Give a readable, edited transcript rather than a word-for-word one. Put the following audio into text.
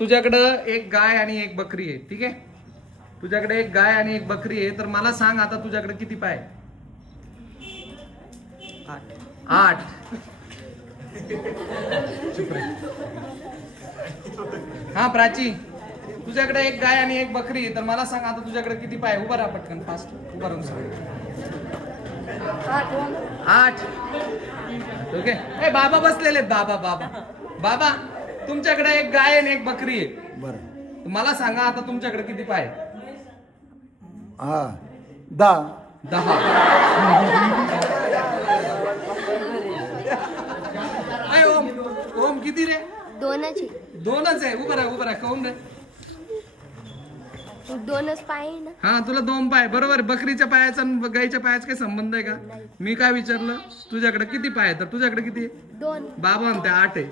तुझ्याकडं एक गाय आणि एक बकरी आहे, ठीक आहे? तुझ्याकडे एक गाय आणि एक बकरी आहे, तर मला सांग आता तुझ्याकडे किती पाय? 8. हा प्राची, तुझ्याकडे एक गाय आणि एक बकरी आहे, तर मला सांग आता तुझ्याकडे किती पाय? उभा राहा पटकन, फास्ट उभा राहून सांग. 8. ओके. ए बाबा बसलेले आहेत, बाबा तुमच्याकडे एक गाय आणि एक बकरी आहे. बरं. मला सांगा आता तुमच्याकडे किती पाय? हा 10. 10. ओम किती रे? 2च आहे. 2च आहे. उभा राहा काऊन रे? 2च पाय आहे ना. हा तुला 2 पाय बरोबर. बकरीच्या पायाचा आणि गाईच्या पायाचा काही संबंध आहे का? मी काय विचारलं तुझ्याकडे किती पाय? तर तुझ्याकडे किती आहे? 2. बाबा म्हणते 8 आहे.